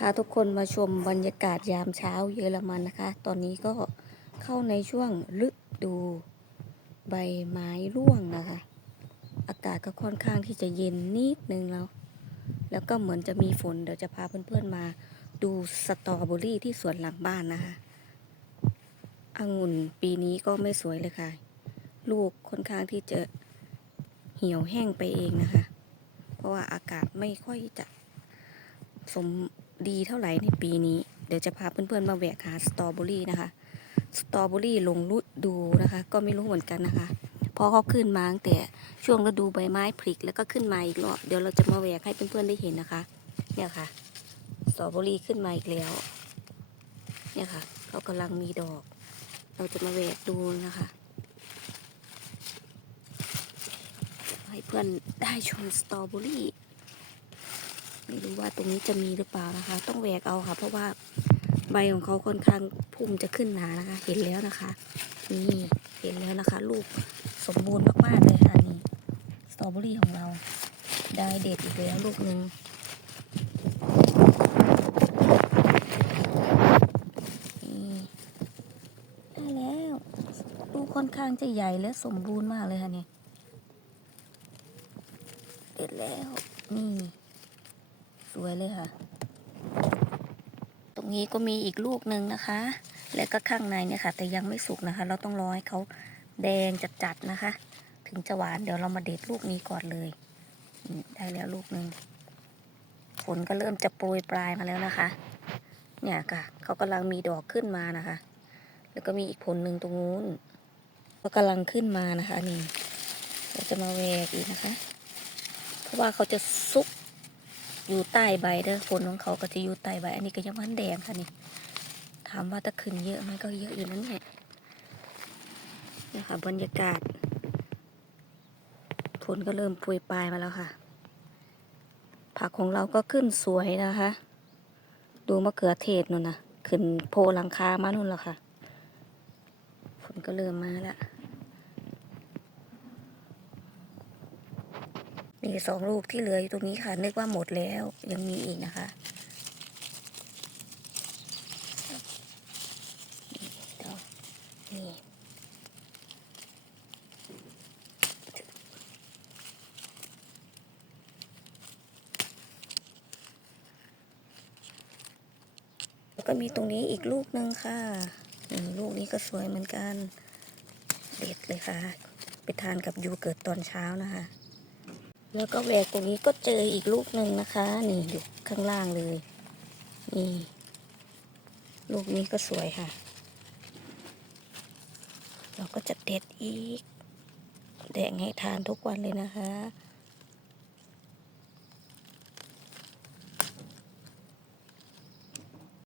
พาทุกคนมาชมบรรยากาศยามเช้าเยอรมันนะคะ ตอนนี้ก็เข้าในช่วงฤดูใบไม้ร่วงนะคะ อากาศก็ค่อนข้างที่จะเย็นนิดนึงแล้ว แล้วก็เหมือนจะมีฝนเดี๋ยวจะพาเพื่อนๆมาดูสตรอเบอรี่ที่สวนหลังบ้านนะคะองุ่นปีนี้ก็ไม่สวยเลยค่ะ ลูกค่อนข้างที่จะเหี่ยวแห้งไปเองนะคะ เพราะว่าอากาศไม่ค่อยจะสม ดีเท่าไหร่ในปีนี้ เดี๋ยวจะพาเพื่อนๆมาแหวกหาสตรอเบอรี่นะคะ สตรอเบอรี่ลงฤดูนะคะ ก็ไม่รู้เหมือนกันนะคะพราะเขาขึ้นมาตั้งแต่ช่วงฤดูใบไม้ผลิแล้วก็ขึ้นมาอีกรอบเดี๋ยวเราจะมาแหวกให้เพื่อนๆได้เห็นนะคะ เนี่ยค่ะ สตรอเบอรี่ขึ้นมาอีกแล้ว เนี่ยค่ะเขากำลังมีดอก เราจะมาแหวกดูนะคะ ให้เพื่อนได้ชมสตรอเบอรี่ ไม่รู้ว่าตรงนี้จะมีหรือเปล่านะคะ ต้องแหวกเอาค่ะ เพราะว่าใบของเขาค่อนข้างพุ่มจะขึ้นหนานะคะ เห็นแล้วนะคะ นี่เห็นแล้วนะคะ ลูกสมบูรณ์มากๆเลยค่ะนี่สตรอเบอรี่ของเรา ได้เด็ดอีกแล้วลูกหนึ่งนี่ได้แล้วลูกค่อนข้างจะใหญ่และสมบูรณ์มากเลยค่ะนี่เด็ดแล้วนี่ สวยเลยค่ะ ตรงนี้ก็มีอีกลูกหนึ่งนะคะ แล้วก็ข้างในเนี่ยค่ะ แต่ยังไม่สุกนะคะ เราต้องรอให้เขาแดงจัดๆนะคะ ถึงจะหวานเดี๋ยวเรามาเด็ดลูกนี้ก่อนเลยได้แล้วลูกหนึ่งผลก็เริ่มจะโปรยปลายมาแล้วนะคะ เนี่ยค่ะเขากำลังมีดอกขึ้นมานะคะ แล้วก็มีอีกผลหนึ่งตรงนู้นก็กำลังขึ้นมานะคะนี่เราจะมาแวกอีกนะคะ เพราะว่าเขาจะซุก อยู่ใต้ใบเด้อผลของเขาก็จะอยู่ใต้ใบ อันนี้ก็ยังมันแดงค่ะนี่ถามว่าถ้าขึ้นเยอะไหมก็เยอะอยู่นั่นแหละนี่ค่ะบรรยากาศผลก็เริ่มปุยปลายมาแล้วค่ะ ผักของเราก็ขึ้นสวยนะคะ ดูมะเขือเทศนู่นนะขึ้นโพลังคามานู่นแล้วค่ะ ผลก็เริ่มมาแล้ว นี่สองลูกที่เหลืออยู่ตรงนี้ค่ะ นึกว่าหมดแล้วยังมีอีกนะคะนี่แล้วก็มีตรงนี้อีกลูกหนึ่งค่ะนี่ลูกนี้ก็สวยเหมือนกัน เด็ดเลยค่ะ ไปทานกับยูเกิร์ตตอนเช้านะคะ แล้วก็แหวกตรงนี้ก็เจออีกลูกหนึ่งนะคะ นี่อยู่ข้างล่างเลย นี่ ลูกนี้ก็สวยค่ะ เราก็จะเด็ดอีก แดงให้ทานทุกวันเลยนะคะ